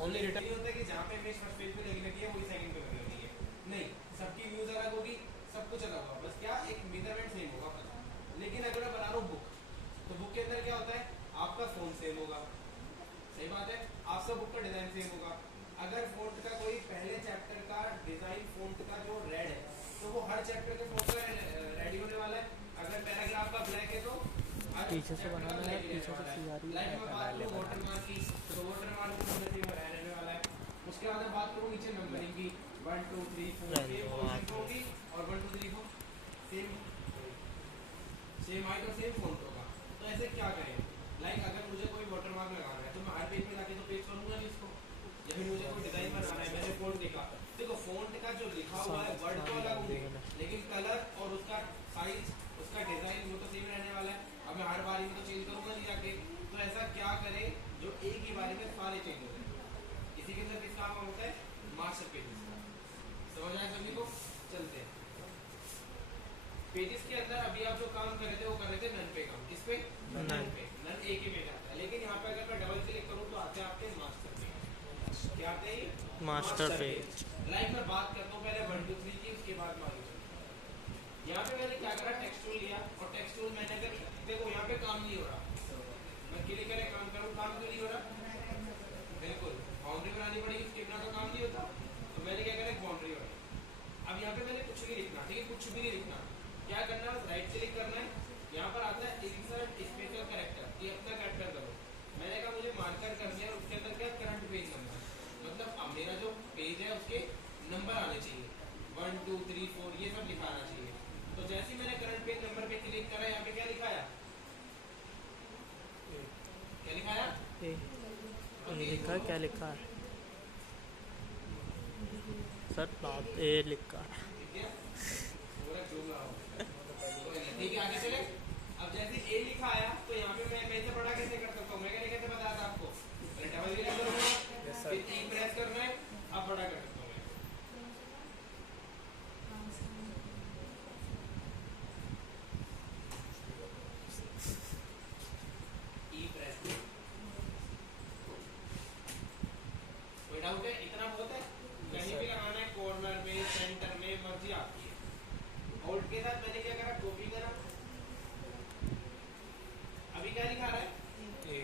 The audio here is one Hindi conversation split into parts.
ओनली रिटर्न नहीं होता कि जहाँ पे इमेज फर्स्ट पेज पे लगी है वही सेकंड पे लगी है, नहीं, सबकी व्यूज अलग होगी, सब कुछ अलग होगा, बस क्या एक मेजरमेंट सेम होगा। लेकिन अगर मैं बना रहा हूँ बुक, तो बुक के अंदर क्या होता है, आपका फोन सेम होगा, सही बात है, आपका बुक का डिजाइन सेम होगा। अगर फोंट का कोई पहले चैप्टर का डिजाइन फोंट का जो रेड है, तो वो हर चैप्टर के फोंट का रेडी होने वाला है। अगर पैराग्राफ का ब्लैक है तो पीछे से बनाना है, पीछे से सीआरई लाइक मैं बात करूँ वाटरमार्क की, तो वाटरमार्क को रहने वाला है। उसके बाद मैं बात करूँ नीचे नंबरिंग की, 1 2 3 4 सेम फॉन्ट होगी, और 1 2 3 4 सेम हाइट और सेम फॉन्ट होगा। तो ऐसे क्या करें, लाइक अगर मुझे कोई वाटरमार्क लगाना है तो मैं हर पेज में जाके तो पेज करूंगा नहीं इसको, या फिर मुझे कोई डिजाइन बनाना है, मैंने फॉन्ट देखा, देखो फॉन्ट का जो लिखा हुआ है वर्ड तो अलग होंगे, लेकिन कलर और उसका साइज, उसका डिजाइन वो तो सेम रहने वाला है। अब मैं हर बारी में तो चेंज करूंगा नहीं जाके, तो ऐसा क्या करें जो एक ही बारी में सारे चेंज हो जाए। इसी के अंदर किसका काम होता है, मास्टर पेजेस का। समझ आए सभी को, चलते हैं पेजेस के अंदर। अभी आप जो काम कर रहे थे वो कर रहे थे नन पे काम, किस पे, नन पे, नन एक ही पेज आता है। लेकिन यहाँ पे अगर मैं डबल क्लिक करूँ तो आते हैं आपके मास्टर पेज, क्या आते हैं, मास्टर पेज। लाइक मैं बात करता हूँ पहले 1 2 3 की, उसके बाद मालूम चलता है। यहाँ पे मैंने क्या करा, टेक्स्ट टूल लिया, और टेक्स्ट टूल मैंने अगर देखो यहाँ पे काम नहीं हो रहा, मैं क्लिक करके काम करूँ, काम क्यों नहीं हो रहा, बिल्कुल बाउंड्री बनानी पड़ेगी, उसके बिना तो काम नहीं होता। तो मैंने क्या करा, बाउंड्री बनाई। अब यहाँ पे मैंने कुछ नहीं लिखना, ठीक है, कुछ भी नहीं लिखना, क्या करना है, बस राइट क्लिक करना है, यहाँ पर आता है इंसर्ट स्पेशल कैरेक्टर, ये अपना कैरेक्टर करो। मैंने कहा मुझे मार्कर कर दिया, उसके अंदर क्या, करंट पेज नंबर, मतलब अब मेरा जो पेज है उसके नंबर आने चाहिए, 1 2 3 4 ये सब लिखा आना चाहिए। तो जैसे ही मैंने करंट पेज नंबर पे क्लिक करा, यहाँ पे क्या लिखाया, क्या लिखाया, लिखा है, क्या लिखा है सर, बात ए लिखा है, ठीक है, आगे चले। अब जैसे ए लिखा आया तो यहाँ पे मैं इसे बड़ा कैसे कर सकता हूँ, मैं कैसे बताया था आपको, डबल क्लिक करूंगा, फिर ई प्रेस करना है, अब बड़ा कर सकता हूँ। ई प्रेस, कोई डाउट है, इतना बहुत है, कहीं भी लगाना है, कॉर्नर में, सेंटर में, मर्जी आपकी है। ऑल्ट के साथ मैंने क्या करा, कॉपी करा, अभी क्या लिखा रहा है, ए,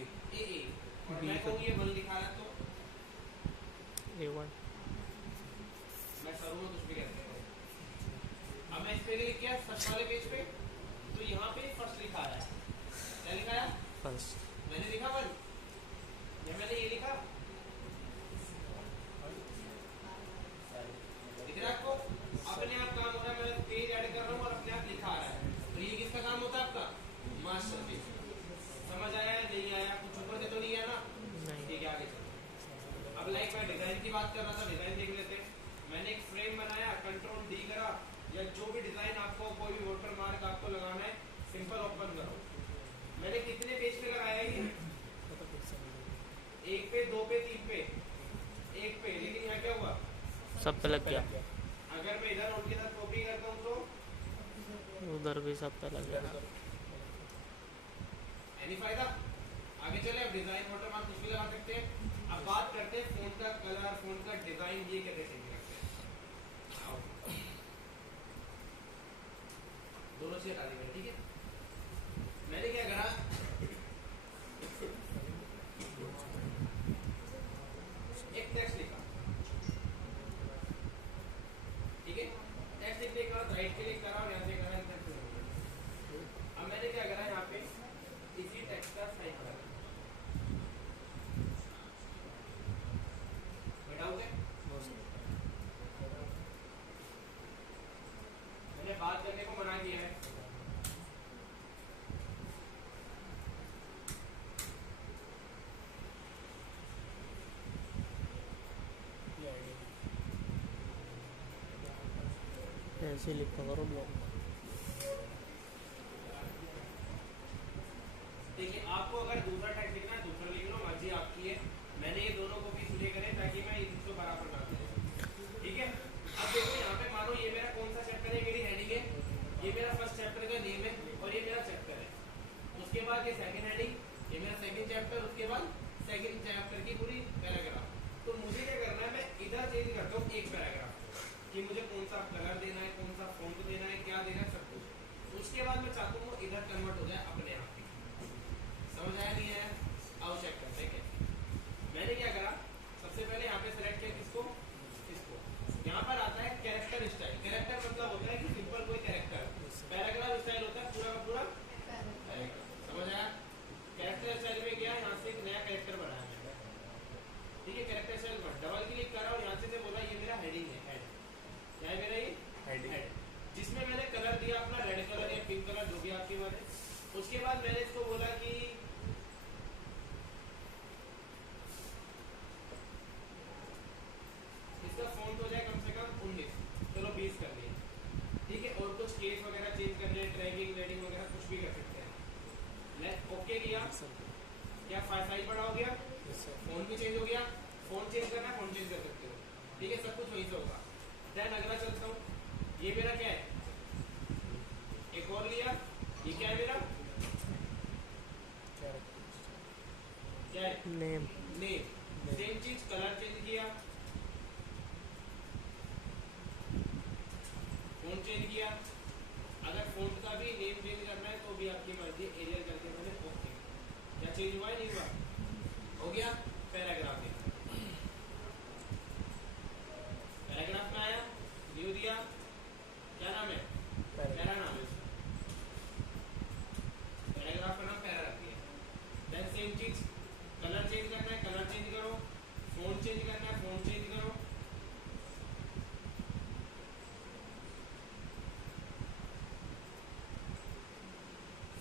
और मैं कहूँ ये 1 लिखा रहा है तो A1, मैं शुरू में कुछ भी कहते हैं। अब मैं इस पे क्लिक किया फर्स्ट वाले पेज पे, तो यहाँ पे फर्स्ट लिखा है, क्या लिखा है, फर्स्ट, मैंने लिखा 1, या मैंने ये लिखा, दिख रहा है आपको, अपने आप काम हो रहा है, मैं पेज ऐड कर रहा हूँ और अपने आप लिखा आ रहा है। तो ये किसका काम होता है, आपका मास्टर पेज। समझ आया या नहीं आया, कुछ ऊपर से तो नहीं है ना, ठीक है, आगे चलो। अब लाइक मैं डिजाइन की बात कर रहा था, डिजाइन देख लेते हैं। मैंने एक फ्रेम बनाया, कंट्रोल डी करा, या जो भी डिजाइन आपको, कोई भी वाटरमार्क आपको लगाना है, सिंपल ओपन करो। मैंने कितने पेज पे लगाया ये, 1 पे 2 पे 3 पे, 1 पे, लेकिन यहाँ क्या हुआ, सब पे लग गया, अगर मैं इधर नोट के साथ कॉपी करता हूँ तो उधर भी सब पे लग गया, एनी फायदा। आगे चले, अब डिजाइन वाटरमार्क कुछ भी लगा सकते हैं। अब बात करते हैं फोन का कलर, फोन का डिजाइन, ये कैसे चेंज करते हैं। दोनों चीज डाली मैंने, ठीक है। मैंने क्या करा, एक टेक्स्ट लिखा, ठीक है, टेक्स्ट लिखने के बाद राइट क्लिक करा और यहाँ से करा इंसर्ट। अब मैंने क्या करा, यहाँ पे इसी टेक्स्ट का साइज करा, डाउट है, मैंने बात करने को मना किया है। ऐसे लिखा करो ब्लॉग। देखिए, आपको अगर दूसरा टेक्स्ट लिखना है दूसरा लिख लो, मर्जी आपकी है। मैंने ये दोनों को भी इसलिए करे ताकि मैं इसको बराबर ना करूं, ठीक है। अब देखो यहाँ पे मानो ये मेरा कौन सा चैप्टर है, मेरी हेडिंग है, ये मेरा फर्स्ट चैप्टर का नेम है और ये मेरा चैप्टर है। उसके बाद ये सेकंड हेडिंग, ये मेरा सेकंड चैप्टर, उसके बाद सेकंड चैप्टर की पूरी पैराग्राफ। तो समझ आया नहीं आया? आओ चेक करते हैं कैसे। मैंने क्या करा, सबसे पहले यहाँ पे सेलेक्ट किया किसको, इसको। यहाँ पर आता है कैरेक्टर स्टाइल। कैरेक्टर मतलब होता है कि सिंपल कोई कैरेक्टर। पैराग्राफ स्टाइल होता है पूरा का पूरा पैराग्राफ। समझ आया? कैरेक्टर स्टाइल में गया, यहाँ से एक नया कैरेक्टर बनाया मैंने, ठीक है। कैरेक्टर स्टाइल पर डबल क्लिक करा और यहाँ से बोला ये मेरा हेडिंग है, हेड। क्या है मेरा ये हेड, जिसमें मैंने कलर दिया अपना रेड कलर या पिंक कलर जो भी आपके मन है। उसके बाद मैंने इसको बोला कि इसका फॉन्ट हो जाए कम से कम 19, चलो 20 कर दिए, ठीक है। और कुछ केस वगैरह चेंज करने हैं, ट्रैकिंग रेडिंग वगैरह कुछ भी कर सकते हैं। ओके किया, क्या साइज बड़ा हो गया, फोन भी चेंज हो गया। फोन चेंज करना है, फोन चेंज कर सकते हो, ठीक है। सब कुछ वहीं से होगा। देन अगला चलता हूँ, ये मेरा क्या है, एक और लिया, ये क्या है मेरा, क्या है, नेम। नेम। सेम चीज, कलर चेंज किया, फोन चेंज किया। अगर फोन का भी नेम चेंज करना है तो भी आपकी मर्जी, एरियल करके मैंने ओके। क्या चेंज हुआ है, नहीं हुआ, हो गया। पैराग्राफ में, पैराग्राफ में आया, न्यू दिया, क्या नाम है, पैरा नाम है उसका, पैराग्राफ का नाम पैरा रख दिया। देन सेम चीज, कलर चेंज करना है, कलर चेंज करो, फोन चेंज करना है, फोन चेंज करो,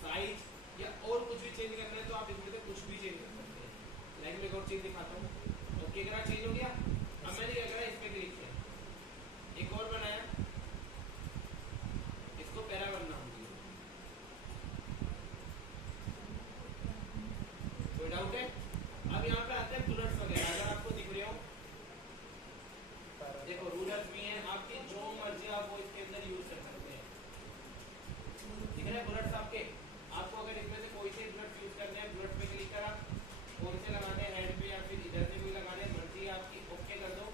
साइज या और कुछ भी चेंज करना है तो आप इसमें से कुछ भी चेंज कर सकते हैं। लाइक मैं एक और चीज दिखाता हूँ। ओके करा, चेंज हो गया। अब मैंने क्या करा, इस पे क्लिक किया, एक और बनाया, इसको पैरा बनना होगी। कोई डाउट है? अब यहाँ पे आते हैं बुलेट्स वगैरह। अगर आपको दिख रहे हो, देखो रूलर्स भी हैं आपकी, जो मर्जी आप वो इसके अंदर यूज कर सकते हैं। दिख रहे हैं बुलेट्स आपके? आपको अगर इसमें से कोई से बुलेट्स यूज करने हैं, बुलेट पे क्लिक करा, कौन से लगाने हैं, हेड पे या फिर इधर से भी लगाने, मर्जी आपकी, ओके कर दो,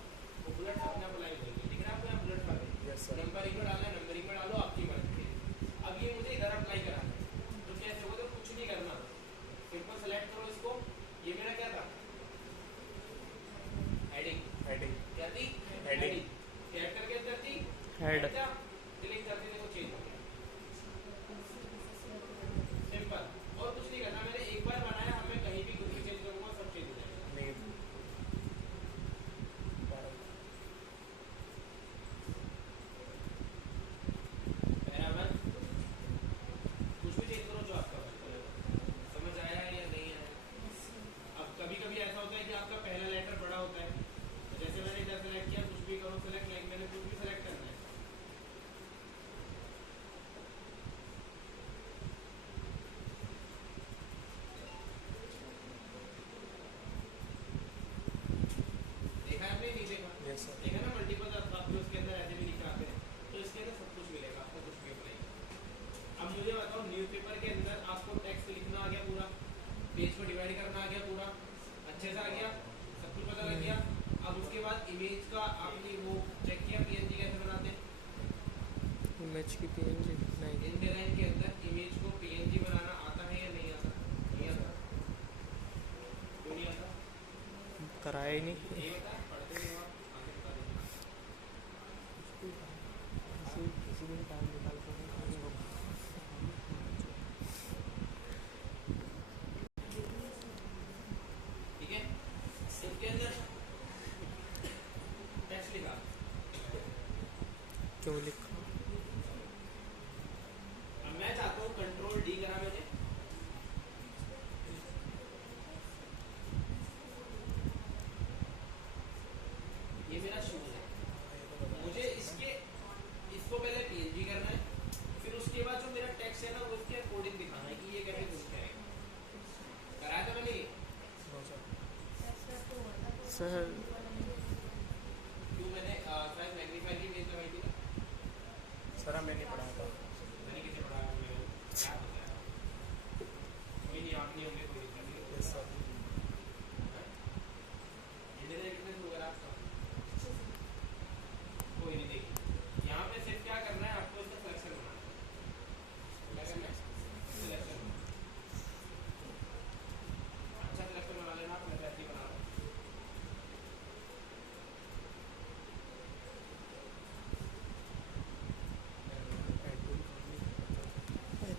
वो बुलेट्स अपने आप अलाइन होंगे। दिख रहा है आपको यहाँ बुलेट्स वाले? नंबरिंग में डालना है, नंबरिंग में डालो, आपकी मर्जी। अब ये मुझे इधर अप्लाई कराना है, तो कैसे होगा, तो कुछ नहीं करना, सिंपल सेलेक्ट करो इसको। ये मेरा क्या था, हेडिंग। क्या थी, हेडिंग। कैरेक्टर के अंदर थी हेड। क्लिक करते देखो चेंज हो गया, सिंपल। और कुछ नहीं करना, मैंने एक बार बनाया, अब मैं कहीं भी कुछ भी चेंज करूंगा सब चेंज हो जाएगा। बराबर, कुछ भी चेंज करो जो आपका मन करे। समझ आया है या नहीं आया? अब कभी कभी ऐसा होता है कि आपका पहला लेटर बड़ा होता है, तो जैसे मैंने इधर सेलेक्ट किया, कुछ भी करो सेलेक्ट, लाइक मैंने कुछ भी सेलेक्ट करना है, देखा है आपने, नहीं देखा? देखा ना, मल्टीपल आपको उसके अंदर ऐसे भी दिखाते हैं, तो इसके अंदर सब कुछ मिलेगा आपको, कुछ भी अप्लाई। अब मुझे बताओ, न्यूज़पेपर के अंदर आपको टेक्स्ट लिखना आ गया पूरा, पेज को डिवाइड करना आ गया पूरा, अच्छे से आ गया, सब कुछ पता लग गया। अब उसके बाद इमेज का आपने वो चेक किया, पीएनजी कैसे बनाते हैं, इमेज की पीएनजी नहीं। InDesign के अंदर इमेज को पीएनजी बनाना आता है या नहीं आता? नहीं आता, क्यों नहीं आता? कराया ही नहीं। ये बता, पढ़ते नहीं हो आप, आगे बता देना। किसी भी टाइम निकाल कर ठीक है, इसके अंदर टेक्स्ट लिखा, क्यों लिखा? अब मैं चाहता हूँ कंट्रोल डी करा मैंने, ये मेरा शूज है, मुझे इसको पहले पीएनजी करना है, फिर उसके बाद जो मेरा टेक्स्ट है ना वो इसके अकॉर्डिंग दिखाना है कि ये कैसे कुछ करेगा। कराया था मैंने ये? सर क्यों, मैंने शायद मैग्नीफायर की इमेज लगाई थी ना? सर मैंने नहीं पढ़ाया था। मैंने किसे पढ़ाया, मेरे को याद होता है, कोई नहीं, आप नहीं होंगे, कोई दिक्कत नहीं। Yes sir. इंजीनियरिंग कितने शुरू करा आपका? कोई नहीं, देखिए यहाँ पे सिर्फ क्या करना है, आपको इसका सिलेक्शन बनाना है। क्या करना है, सिलेक्शन।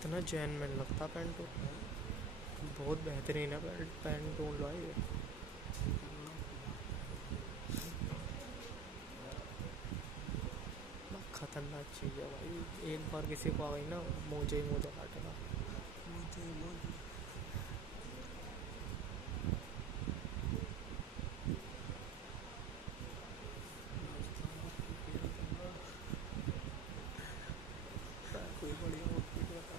कितना जेन्युइन लगता पेंटून, बहुत बेहतरीन है पेंटून भाई ये। खतरनाक चीज़ है भाई, एक बार किसी को आ गई ना मुझे ही मुझे काटेगा। कोई बढ़िया आउटफिट बता।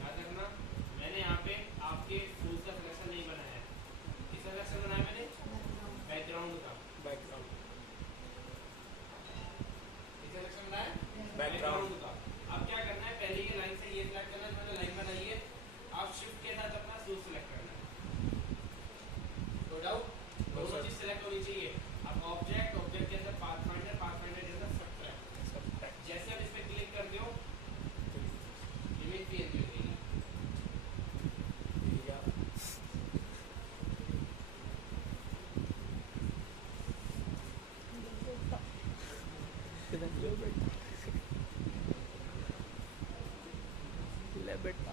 याद रखना, मैंने यहाँ पे आपके शूज का सिलेक्शन नहीं बनाया है। किसका सिलेक्शन बनाया मैंने? बैकग्राउंड का। बैकग्राउंड किसका सिलेक्शन बनाया? बैकग्राउंड का। अब क्या करना है, पहले ये लाइन से ये सिलेक्ट करना है, जो मैंने लाइन बनाई है। आप शिफ्ट के साथ अपना शूज सिलेक्ट करना है। नो डाउट, दोनों चीज सिलेक्ट होनी चाहिए। अब ऑब्जेक्ट, ऑब्जेक्ट के अंदर पाथफाइंडर, पाथफाइंडर के अंदर सबट्रैक्ट। जैसे आप इस पे क्लिक करते हो, इमेज पीएनजी हो जाएगी। ले बेटा, ले बेटा,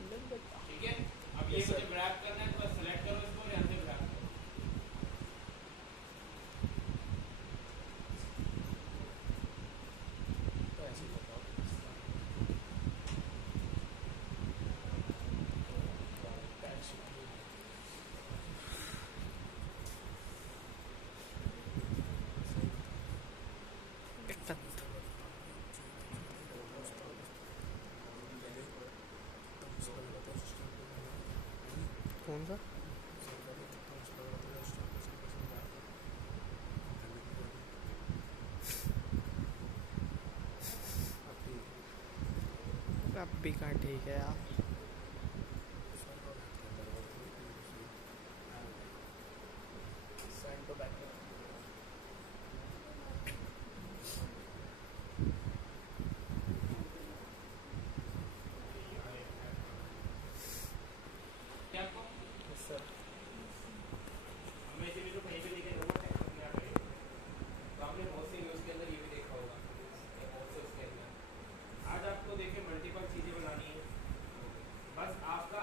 ले बेटा। ठीक है, अब ये Yes, sir. मुझे ग्रैब करना है, तो बस सेलेक्ट करो इसको और यहाँ से ग्रैब करो। तो ऐसे ही बताओ। कौन सा? अब भी कहाँ ठीक है यार। Send to back. क्या आपको? Yes, sir. हमें इसे भी तो कहीं पे देखे रोबोट टैक्स अपने आप है। तो आपने बहुत सी न्यूज़ के अंदर ये भी देखा होगा, या बहुत से उसके अंदर। आज आपको देखिए मल्टीपल चीज़ें बनानी है। बस आपका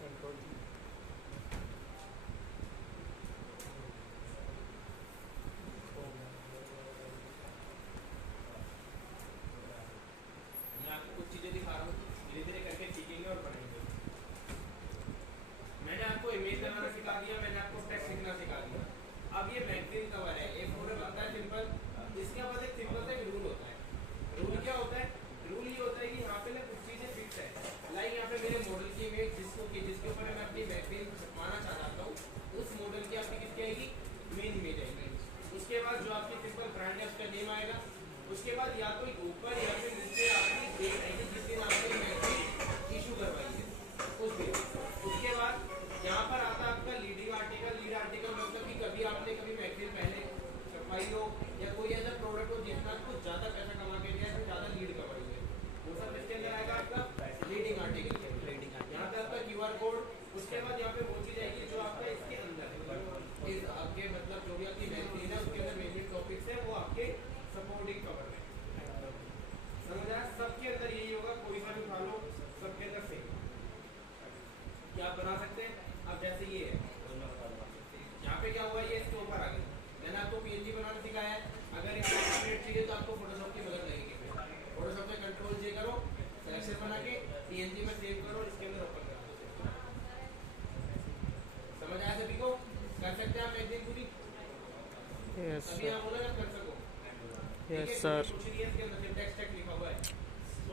Control G. मैं आपको कुछ चीज़ें दिखा रहा हूँ, धीरे धीरे करके सीखेंगे और बनाएंगे। मैंने आपको इमेज बनाना सिखा दिया, मैंने आपको टेक्स्ट लिखना सिखा दिया। अब ये मैगजीन कवर है, एक फोल्डर बनता है सिंपल। इसके बाद एक सिंपल सा एक रूल होता है। रूल क्या होता है? रूल ये होता है कि यहाँ पे ना कुछ चीज़ें फिक्स है। लाइक यहाँ पे मेरे मॉडल की इमेज जिसके ऊपर मैं अपनी मैगजीन छपवाना चाहता हूँ, उस मॉडल की आपकी किसकी आएगी? मेन इमेज आएगी। उसके बाद जो आपकी सिंपल ब्रांड है उसका नेम आएगा। उसके बाद या तो ऊपर या फिर नीचे आपकी डेट आएगी जिस दिन आपने मैगजीन इशू करवाई है, उस दिन। उसके बाद यहाँ पर आता है आपका लीडिंग आर्टिकल। लीड आर्टिकल मतलब कि कभी आपने कभी मैगजीन पहले छपवाई हो या कोई ऐसा प्रोडक्ट हो जितना आपको ज़्यादा पैसा कमा के दिया है, ज़्यादा लीड करवाई है, वो सब इसके अंदर आएगा आपका लीडिंग आर्टिकल के अंदर। यहाँ पे आपका QR कोड। उसके बाद यहाँ पे वो चीज़ आएगी जो आपका इसके अंदर है, इस आपके मतलब जो भी आपकी मैगजीन है उसके अंदर मेन टॉपिक्स है वो आपके सपोर्टिंग कवर में। समझ आया? सबके अंदर यही होगा, कोई सा भी उठा लो, सबके अंदर सेम। क्या आप बना सकते हैं? अब जैसे ये है, यहाँ पे क्या हुआ, ये इसके ऊपर आ गया। मैंने आपको PNG बनाना सिखाया है। अगर इसका अपडेट चाहिए तो आपको फोटोशॉप की मदद लगेगी। फोटोशॉप में कंट्रोल J करो, सिलेक्शन बना के PNG में सेव करो, इसके अंदर ओपन करो। समझ आया सभी को? कर सकते हैं आप मैगजीन पूरी? यस अभी आप बोला ना कर सको। Yes sir. कुछ नहीं है इसके अंदर, सिर्फ टेक्स्ट टैग लिखा हुआ है।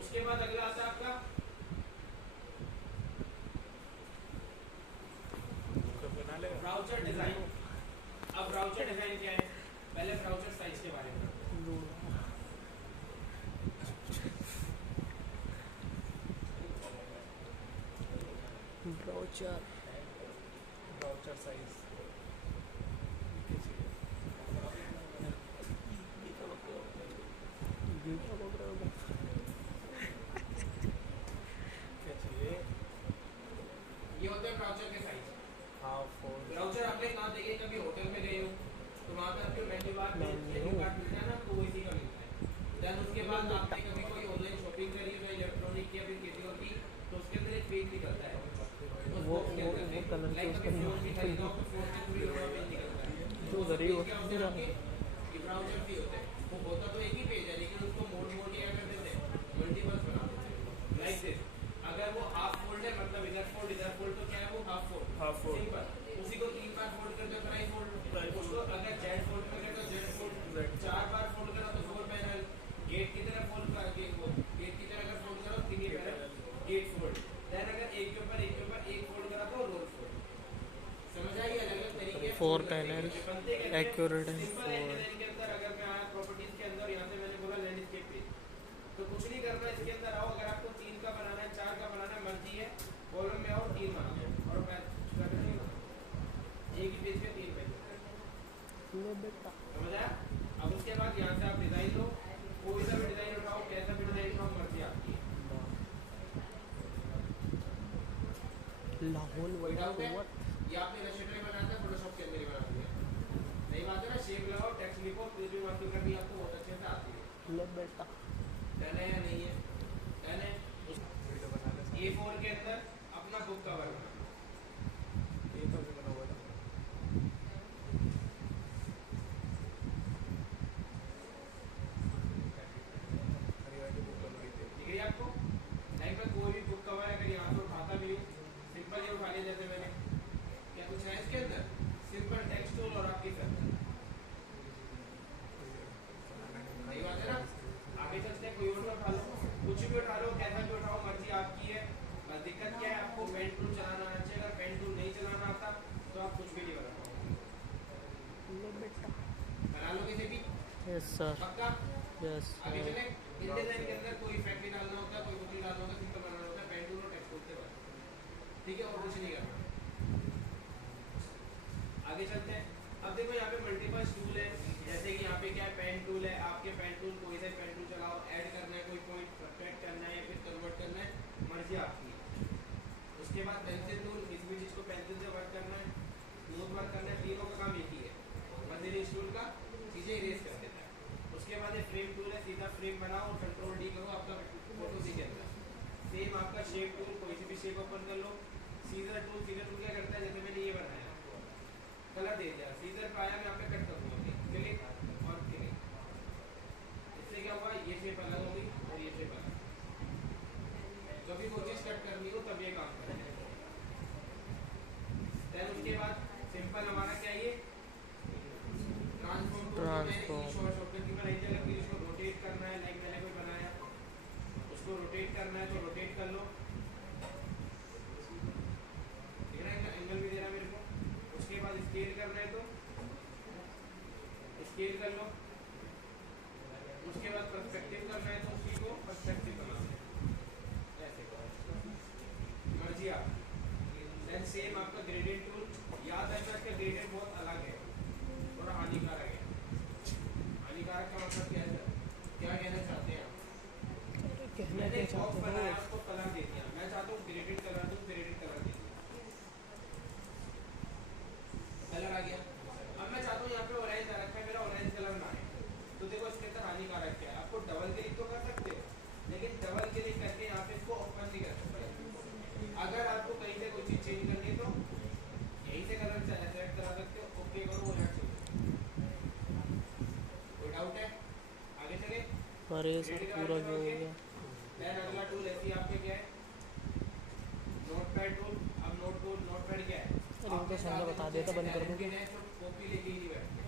उसके बाद अगला आता है आपका बना ले। Browser design. अब ब्राउज़र डिजाइन क्या है? पहले ब्राउज़र साइज के बारे में। Brochure Browser size. क्या बोल रहे हो क्या? क्या चाहिए? ये होते हैं ब्राउचर के साइज। हाँ फोन ब्राउचर आपने कहाँ देखे? कभी होटल में गए हो तो वहाँ पे आपको मेन्यू बार मेन्यू मिलता है ना, तो वो इसी का मिलता है। देन उसके बाद आपने कभी कोई ऑनलाइन शॉपिंग करी हो इलेक्ट्रॉनिक की या फिर किसी और की, तो उसके अंदर एक पेज निकलता है उस वो बॉक्स के वो अंदर वो से। कलर के लाइक उसका कभी फोन भी खरीदा हो नाम तो फोन के थ्रू ये वाला पेज निकलता है। जो उस गरीब पेज क्या होता है होता आपके? ये ब्राउचर भी होते हैं। वो होता तो एक ही पेज है लेकिन उसको मोड़ मोड़ के क्या कर देते हैं, मल्टीपल्स बना देते हैं। लाइक दिस, अगर वो हाफ फोल्ड है मतलब इधर फोल्ड तो क्या है वो half fold, Half fold। Simple. उसी को 3 बार फोल्ड कर दो ट्राई फोल्ड। Trifold। उसको अगर जेड फोल्ड में कर दो जेड फोल्ड। Z। 4 बार फोल्ड करो तो 4 पैनल। गेट की तरह फोल्ड कर के वो गेट की तरह अगर फोल्ड करो 3 पैनल गेट फोल्ड। देन अगर एक के ऊपर एक फोल्ड करा तो रोल फोल्ड। समझ आई? अलग-अलग तरीके 4 पैनल एक्यूरेट है। सिंपल है डिजाइन के अंदर। अगर मैं आया प्रॉपर्टीज के अंदर, यहाँ से मैंने बोला लैंडस्केप पेज, तो कुछ नहीं करना, इसके अंदर आओ। अगर आपको 3 का बनाना है 4 का बनाना है मर्जी है, कॉलम में आओ 3 बनाओ और मैं एक ही पेज पे 3 पेज। ले बेटा समझ आया? अब उसके बाद यहाँ से आप डिजाइन लो, कोई सा भी डिजाइन उठाओ, कैसा भी डिजाइन उठाओ, मर्जी आपकी है। लाहौल कोई डाउट है? व्हाट ये आपने रशियन में बनाया था, फोटोशॉप के अंदर ही बना दिया। सही बात है ना? शेप लगाओ, टेक्स्ट लिखो, कुछ भी मार्किंग करनी आपको बहुत अच्छे से आती है। ले बेटा डन है या नहीं है? डन है। वीडियो बना ले सब। A4 के अंदर अपना बुक कवर बना। ये तो भी बना हुआ था। हरियाणा की बुक बन गई थी। दिख रही है आपको? लाइक मैं कोई भी बुक कवर अगर यहाँ से उठाता भी हूँ, सिंपल ये उठा लिया जैसे मैंने, क्या कुछ है इसके अंदर? सिंपल टेक्स्ट टूल और आपकी सर। सही बात है ना? आगे चलते हैं, कोई और उठा लो, कुछ भी उठा लो, कैसा भी उठाओ, मर्जी आपकी है। बस दिक्कत क्या है, आपको पेन टूल चलाना आना चाहिए। अगर पेन टूल नहीं चलाना आता तो आप कुछ भी नहीं बना पाओगे। ले बेटा बना लोगे इसे भी? यस सर पक्का? यस आगे चले। इन डिजाइन के अंदर कोई इफेक्ट नहीं डालना होता, कोई कुछ नहीं डालना होता, सिंपल बनाना होता है पेन टूल और टेक्स्ट टूल से बस। ठीक है, और कुछ नहीं करना। आगे चलते हैं। अब देखो यहाँ पे मल्टीपल टूल है, जैसे कि यहाँ पे क्या है, पेन टूल है। आपके पेन टूल कोई सा पेन टूल चलाओ, ऐड करना है कोई पॉइंट, सब्ट्रैक्ट करना है या फिर कन्वर्ट करना है, मर्जी आपकी है। उसके बाद पेंसिल टूल, इस भी चीज को पेंसिल से वर्क करना है, स्मूथ वर्क करना है, तीनों का काम एक ही है। बस इरेज टूल का चीजें इरेज कर देता है। उसके बाद एक फ्रेम टूल है, सीधा फ्रेम बनाओ, कंट्रोल डी करो, आपका फोटो दिखे अंदर। सेम आपका शेप टूल, कोई सी भी शेप ओपन कर लो। सीजर टूल क्या करता है, जैसे मैंने ये बनाया, कलर दे दिया, सीजर पे आया, मैं यहाँ पे कट कर दूंगा, क्लिक और क्लिक। इससे क्या हुआ, ये शेप अलग होगी और ये शेप अलग। कभी कोई चीज कट करनी हो तब ये काम करें। देन उसके बाद सिंपल हमारा क्या ये ट्रांसफॉर्म टूल, मैंने शॉर्टकट की बनाई थी। अगर इसको रोटेट करना है, लाइक मैंने कोई बनाया, उसको रोटेट करना है तो रोटेट कर लो। एंगल भी दे रहा मेरे को। उसके बाद स्केल करना है तो स्केल कर लो। उसके बाद पर्सपेक्टिव करना है तो उसी को पर्सपेक्टिव बना लो, ऐसे मर्जी आप। देन सेम आपका ग्रेडियंट टूल, याद रखना इसका ग्रेडियंट बहुत अलग है और हानिकारक है। हानिकारक का मतलब क्या है, क्या कहना चाहते हैं आप? कहना मैंने क्या एक बॉक्स चाहते बनाया, हो? उसको कलर दे दिया, मैं चाहता हूँ ग्रेडेड कलर दूँ, ग्रेडेड कलर दे दिया, कलर आ गया। अब मैं चाहता हूँ यहाँ पे ऑरेंज आ रखा है, मेरा ऑरेंज कलर ना आए, तो देखो इसके अंदर हानिकारक क्या है। आपको डबल क्लिक तो कर सकते हो, लेकिन डबल क्लिक करके यहाँ पे इसको ओपन नहीं कर सकते। अगर आपको कहीं से कोई चीज चेंज करनी है तो यहीं से कलर सेलेक्ट करा सकते हो, ओके करो, वो यहाँ चेंज। कोई डाउट है? आगे चले। अरे सर पूरा जो हो गया। देन अगला टूल ऐसी आपके क्या है, नोटपैड टूल। अब नोटपैड क्या है, इनको समझा बता देता, बंद कर दूँगा। कॉपी लेके ही नहीं बैठते,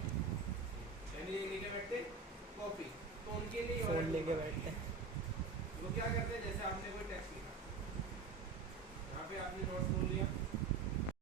यानी लेके बैठते कॉपी, तो उनके लिए फोन लेके बैठते हैं। वो क्या करते हैं, जैसे आपने कोई टेक्स्ट लिखा, यहाँ पे आपने नोट